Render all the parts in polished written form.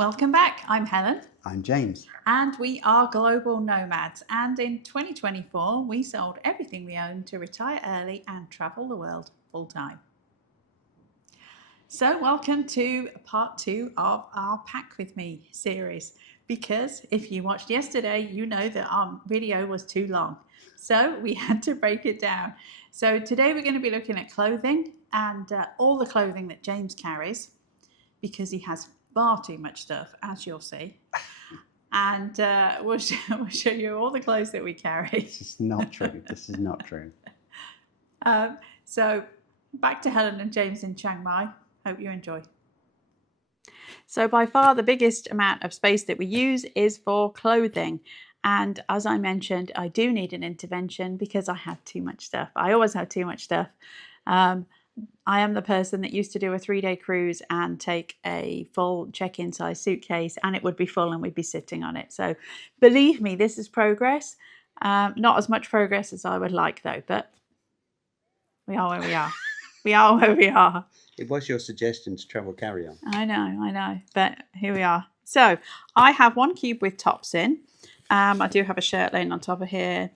Welcome back. I'm Helen. I'm James. And we are global nomads. And in 2024, we sold everything we owned to retire early and travel the world full time. So, welcome to part 2 of our Pack With Me series. Because if you watched yesterday, you know that our video was too long. So, we had to break it down. So, today we're going to be looking at clothing and all the clothing that James carries because he has far too much stuff, as you'll see. And we'll show you all the clothes that we carry. This is not true. This is not true. So back to Helen and James in Chiang Mai. Hope you enjoy. So by far the biggest amount of space that we use is for clothing. And as I mentioned, I do need an intervention because I have too much stuff. I always have too much stuff. I am the person that used to do a 3-day cruise and take a full check-in size suitcase, and it would be full and we'd be sitting on it. So believe me, this is progress. Not as much progress as I would like though, but we are where we are. We are where we are. It was your suggestion to travel carry-on. I know, but here we are. So I have one cube with tops in. I do have a shirt laying on top of here.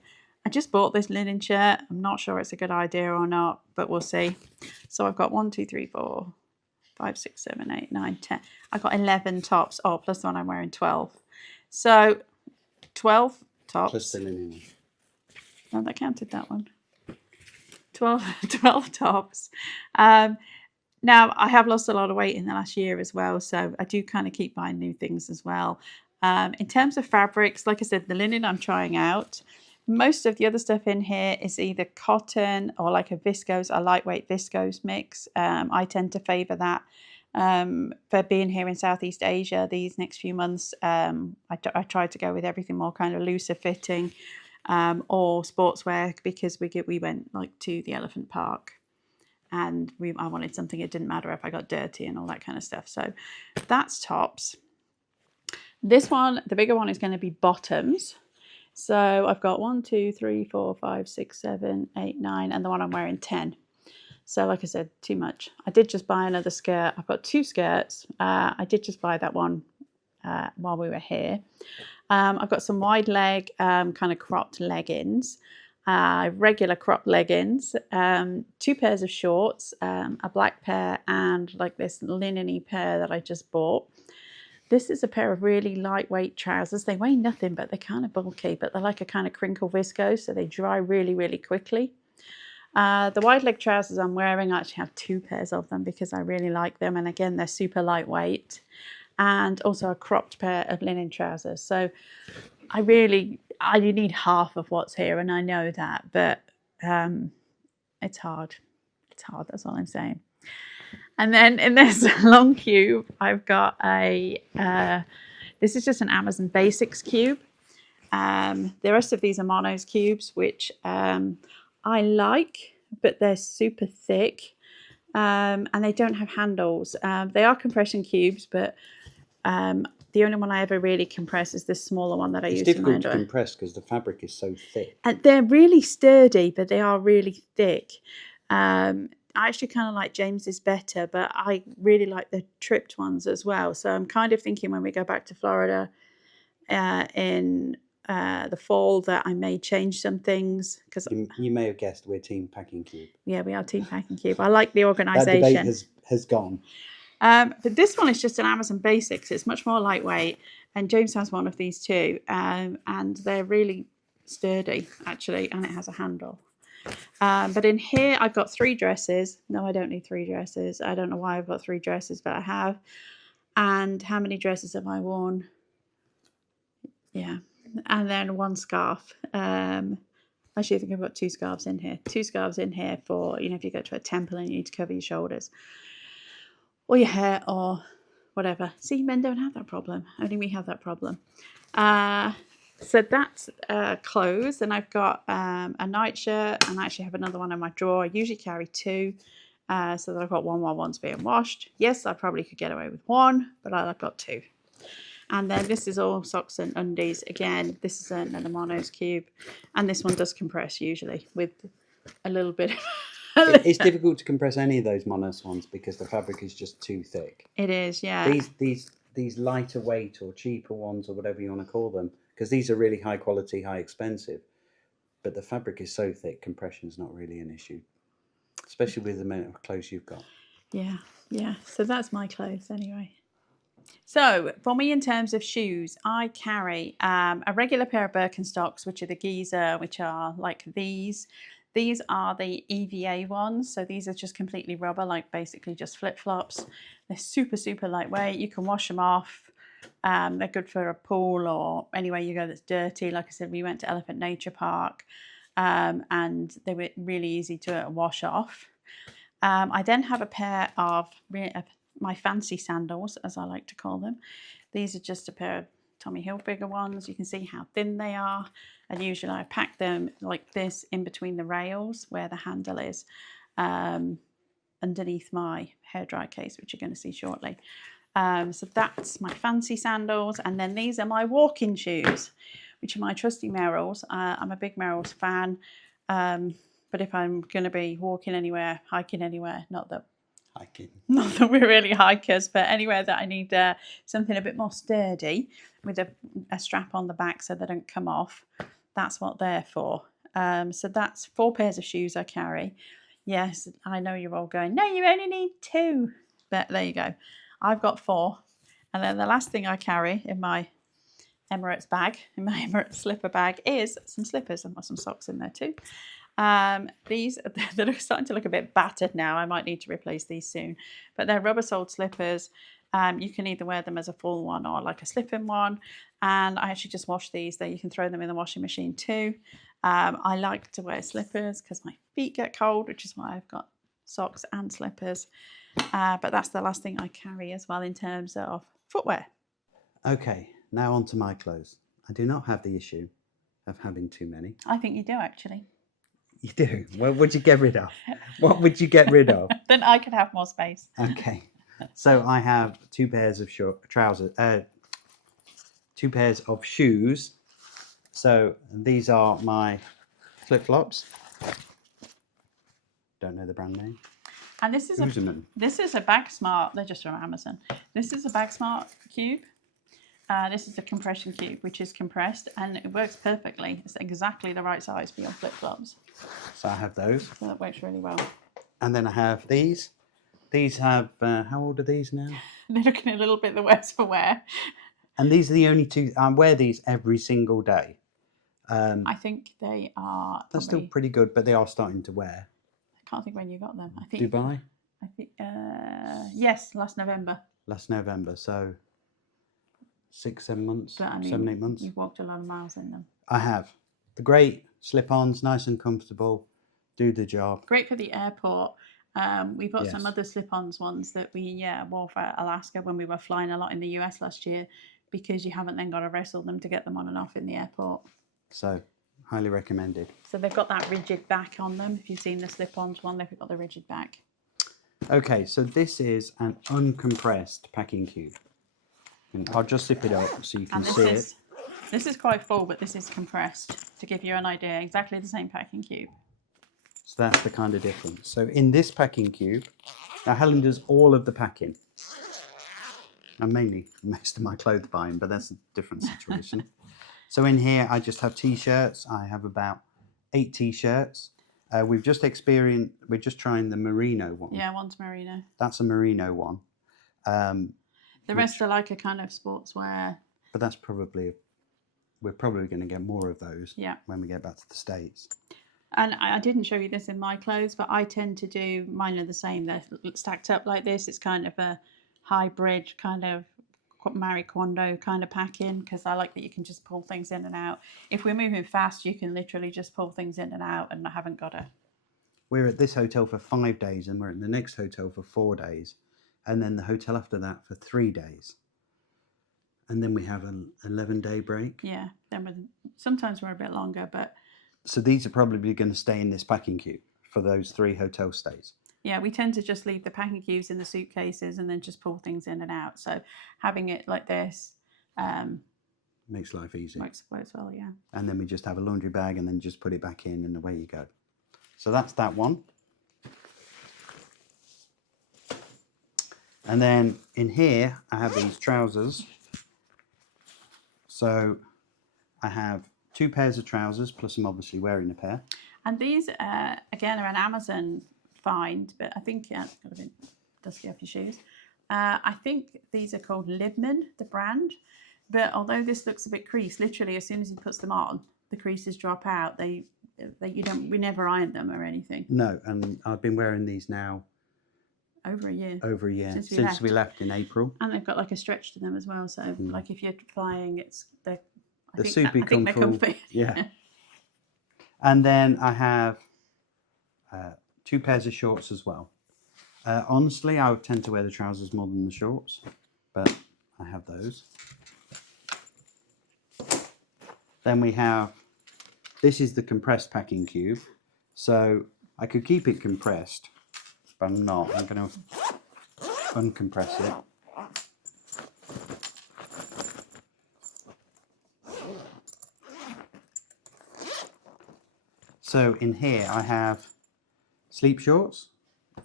I just bought this linen shirt. I'm not sure it's a good idea or not, but we'll see. So I've got 1, 2, 3, 4, 5, 6, 7, 8, 9, 10. I've got 11 tops. Oh, plus the one I'm wearing, 12. So 12 tops. Plus the linen. No, that counted that one. 12 tops. Now, I have lost a lot of weight in the last year as well, so I do kind of keep buying new things as well. In terms of fabrics, like I said, the linen I'm trying out. Most of the other stuff in here is either cotton or like a viscose, a lightweight viscose mix. I tend to favour that for being here in Southeast Asia these next few months. I try to go with everything more kind of looser fitting or sportswear because we went like to the Elephant Park and I wanted something it didn't matter if I got dirty and all that kind of stuff. So that's tops. This one, the bigger one, is going to be bottoms. So I've got 1, 2, 3, 4, 5, 6, 7, 8, 9, and the one I'm wearing 10. So like I said, too much. I did just buy another skirt. I've got 2 skirts. I did just buy that one while we were here. I've got some wide leg kind of cropped leggings, regular cropped leggings, 2 pairs of shorts, a black pair and like this linen-y pair that I just bought. This is a pair of really lightweight trousers. They weigh nothing, but they're kind of bulky, but they're like a kind of crinkle viscose, so they dry really, really quickly. The wide leg trousers I'm wearing, I actually have 2 pairs of them because I really like them. And again, they're super lightweight. And also a cropped pair of linen trousers. So I need half of what's here, and I know that, but it's hard. It's hard, that's all I'm saying. And then in this long cube, I've got this is just an Amazon Basics cube. The rest of these are Mono's cubes, which I like, but they're super thick and they don't have handles. They are compression cubes, but the only one I ever really compress is this smaller one that I use. It's difficult to compress because the fabric is so thick. And they're really sturdy, but they are really thick. I actually kind of like James's better, but I really like the tripped ones as well. So I'm kind of thinking when we go back to Florida in the fall that I may change some things. Because you may have guessed we're Team Packing Cube. Yeah, we are Team Packing Cube. I like the organisation. That debate has gone. But this one is just an Amazon Basics. It's much more lightweight. And James has one of these too. And they're really sturdy, actually. And it has a handle. But in here, I've got 3 dresses. No, I don't need 3 dresses. I don't know why I've got 3 dresses, but I have. And how many dresses have I worn? Yeah. And then 1 scarf. Actually, I think I've got 2 scarves in here. 2 scarves in here for, if you go to a temple and you need to cover your shoulders or your hair or whatever. See, men don't have that problem. Only we have that problem. So that's clothes, and I've got a nightshirt, and I actually have another one in my drawer. I usually carry 2, so that I've got one while one's being washed. Yes, I probably could get away with 1, but I've got 2. And then this is all socks and undies. Again, this is another Mono's cube, and this one does compress usually with a little bit of It's difficult to compress any of those Monos ones because the fabric is just too thick. It is, yeah. These these lighter weight or cheaper ones or whatever you want to call them, because these are really high quality, high expensive, but the fabric is so thick, compression's not really an issue, especially with the amount of clothes you've got. Yeah, yeah. So that's my clothes anyway. So for me, in terms of shoes, I carry a regular pair of Birkenstocks, which are the Giza, which are like these. These are the EVA ones. So these are just completely rubber, like basically just flip-flops. They're super, super lightweight. You can wash them off. They're good for a pool or anywhere you go that's dirty. Like I said, we went to Elephant Nature Park and they were really easy to wash off. I then have a pair of my fancy sandals, as I like to call them. These are just a pair of Tommy Hilfiger ones. You can see how thin they are. And usually I pack them like this in between the rails where the handle is, underneath my hairdryer case, which you're going to see shortly. So that's my fancy sandals. And then these are my walking shoes, which are my trusty Merrells. I'm a big Merrells fan. But if I'm going to be walking anywhere, hiking anywhere, not that we're really hikers, but anywhere that I need something a bit more sturdy with a strap on the back so they don't come off, that's what they're for. So that's 4 pairs of shoes I carry. Yes, I know you're all going, no, you only need 2. But there you go. I've got 4. And then the last thing I carry in my Emirates bag, in my Emirates slipper bag, is some slippers. I've got some socks in there too. These they're starting to look a bit battered now. I might need to replace these soon, but they're rubber soled slippers. You can either wear them as a full one or like a slip-in one, and I actually just wash these. There, you can throw them in the washing machine too. I like to wear slippers because my feet get cold, which is why I've got socks and slippers. But that's the last thing I carry as well in terms of footwear. Okay, now on to my clothes. I do not have the issue of having too many. I think you do actually. You do? What would you get rid of? What would you get rid of? Then I could have more space. Okay. So I have 2 pairs of trousers, 2 pairs of shoes. So these are my flip-flops. Don't know the brand name. And this is a Bag Smart. They're just from Amazon. This is a Bag Smart cube. This is a compression cube, which is compressed, and it works perfectly. It's exactly the right size for your flip-flops. So I have those. So that works really well. And then I have these. These have, how old are these now? They're looking a little bit the worse for wear. And these are the only 2, I wear these every single day. I think they are... They're still pretty good, but they are starting to wear. I can't think when you got them. I think Dubai? I think, yes, last November. Last November, so 6, 7 months, But, I mean, 7, 8 months. You've walked a lot of miles in them. I have. The great slip-ons, nice and comfortable, do the job. Great for the airport. We've got Yes. some other slip-ons ones that we wore for Alaska when we were flying a lot in the US last year, because you haven't then got to wrestle them to get them on and off in the airport. So, highly recommended. So they've got that rigid back on them. If you've seen the slip-ons one, they've got the rigid back. Okay, so this is an uncompressed packing cube. And I'll just zip it up so you can see it. This is quite full, but this is compressed to give you an idea. Exactly the same packing cube. So that's the kind of difference. So in this packing cube, now Helen does all of the packing. And mainly most of my clothes buying, but that's a different situation. So in here, I just have T-shirts. I have about 8 T-shirts. We're just trying the merino one. Yeah, one's merino. That's a merino one. The rest are like a kind of sportswear. But that's we're probably going to get more of those when we get back to the States. And I didn't show you this in my clothes, but I tend to do, mine are the same. They're stacked up like this. It's kind of a hybrid kind of Marie Kondo kind of packing, because I like that you can just pull things in and out. If we're moving fast, you can literally just pull things in and out, and I haven't got to. We're at this hotel for 5 days, and we're at the next hotel for 4 days, and then the hotel after that for 3 days. And then we have an 11-day break. Yeah, sometimes we're a bit longer, but... So these are probably going to stay in this packing cube for those 3 hotel stays. Yeah, we tend to just leave the packing cubes in the suitcases and then just pull things in and out. So having it like this... makes life easy. Works well, yeah. And then we just have a laundry bag and then just put it back in and away you go. So that's that one. And then in here, I have these trousers. So I have 2 pairs of trousers, plus I'm obviously wearing a pair. And these, again, are an Amazon find, but I think it's got a bit dusty off your shoes. I think these are called Libman, the brand. But although this looks a bit creased, literally as soon as he puts them on, the creases drop out. We never ironed them or anything. No, and I've been wearing these now over a year. Over a year since we left in April. And they've got like a stretch to them as well. So like if you're flying, they're super comfortable. Comfy. Yeah. And then I have 2 pairs of shorts as well. Honestly, I would tend to wear the trousers more than the shorts, but I have those. Then we have, this is the compressed packing cube. So I could keep it compressed, but I'm not. I'm going to uncompress it. So in here I have sleep shorts.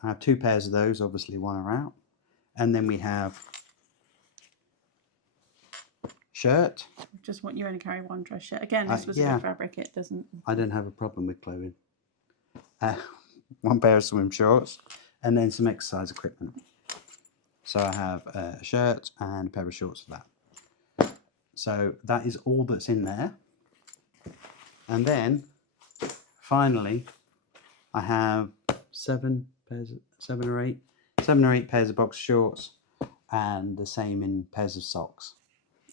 I have 2 pairs of those, obviously one are out. And then we have shirt. Just want you only carry one dress shirt. Again, this was a good fabric. It doesn't. I don't have a problem with clothing. 1 pair of swim shorts, and then some exercise equipment. So I have a shirt and a pair of shorts for that. So that is all that's in there. And then finally, I have 7 or 8 pairs of box shorts, and the same in pairs of socks.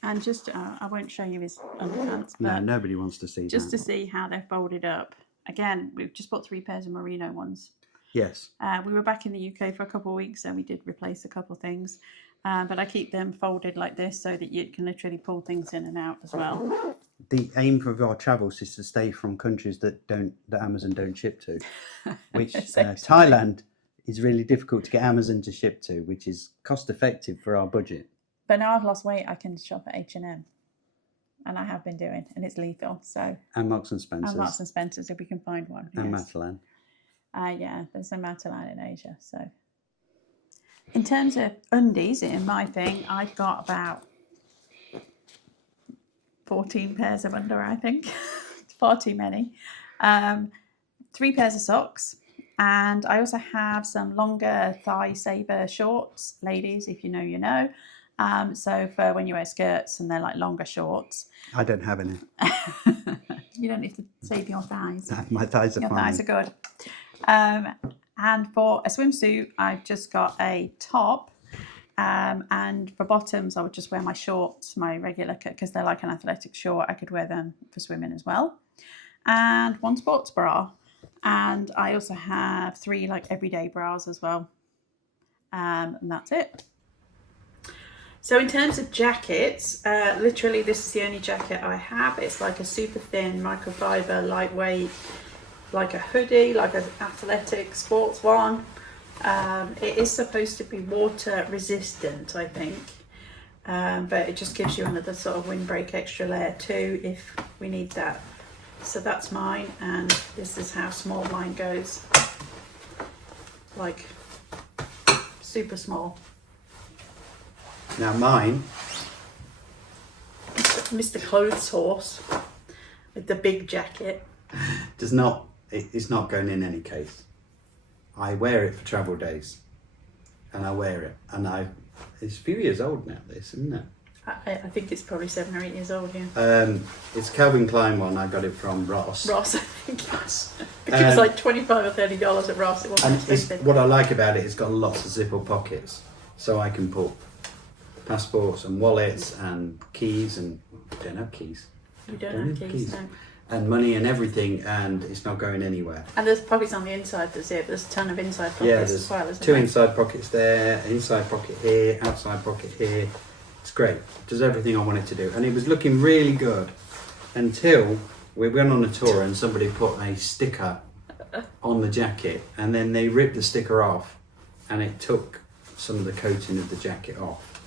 And just, I won't show you his underpants, but no, nobody wants to see just to see how they're folded up. Again, we've just bought 3 pairs of merino ones. Yes. We were back in the UK for a couple of weeks, and we did replace a couple of things. But I keep them folded like this so that you can literally pull things in and out as well. The aim of our travels is to stay from countries that Amazon don't ship to, which Thailand is really difficult to get Amazon to ship to, which is cost effective for our budget. But now I've lost weight, I can shop at H&M, and I have been doing, and it's lethal. So and Marks and Spencer's. And Marks and Spencer's if we can find one. And Matalan. Yeah, there's no Matalan in Asia. So in terms of undies, in my thing, I've got about 14 pairs of underwear, I think. It's far too many. 3 pairs of socks. And I also have some longer thigh saver shorts. Ladies, if you know, you know. So for when you wear skirts and they're like longer shorts. I don't have any. You don't need to save your thighs. My thighs are fine. Your thighs are good. And for a swimsuit, I've just got a top. And for bottoms, I would just wear my shorts, my regular, because they're like an athletic short. I could wear them for swimming as well. And 1 sports bra. And I also have 3 like everyday bras as well. And that's it. So in terms of jackets, literally this is the only jacket I have. It's like a super thin microfiber, lightweight, like a hoodie, like an athletic sports one. It is supposed to be water resistant, I think. But it just gives you another sort of windbreak extra layer too if we need that. So that's mine, and this is how small mine goes. Like super small. Now mine, Mr. Clothes Horse with the big jacket. it's not going in any case. I wear it for travel days, and I wear it, and it's a few years old now, this, isn't it? I think it's probably 7 or 8 years old, yeah. It's Calvin Klein one. I got it from Ross. I think it was. It was like $25 or $30 at Ross. It wasn't expensive. What I like about it, it's got lots of zipper pockets, so I can put passports and wallets and keys, and I don't have keys. You don't have keys, no. And money and everything, and it's not going anywhere. And there's pockets on the inside that zip. There's a ton of inside pockets as well, isn't 2 there? inside pockets there, an inside pocket here, outside pocket here. It's great. It does everything I want it to do. And it was looking really good until we went on a tour and somebody put a sticker on the jacket, and then they ripped the sticker off, and it took some of the coating of the jacket off.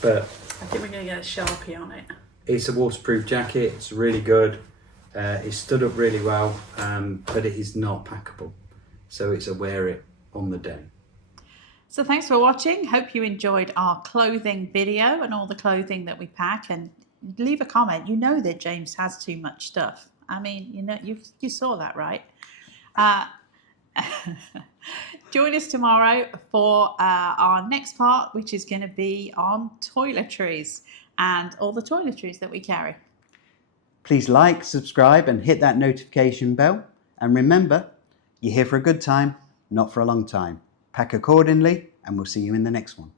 But I think we're going to get a Sharpie on it. It's a waterproof jacket. It's really good. It's stood up really well, but it is not packable. So it's a wear it on the day. So thanks for watching. Hope you enjoyed our clothing video and all the clothing that we pack. And leave a comment. You know that James has too much stuff. I mean, you saw that, right? Join us tomorrow for our next part, which is going to be on toiletries and all the toiletries that we carry. Please like, subscribe, and hit that notification bell. And remember, you're here for a good time, not for a long time. Pack accordingly, and we'll see you in the next one.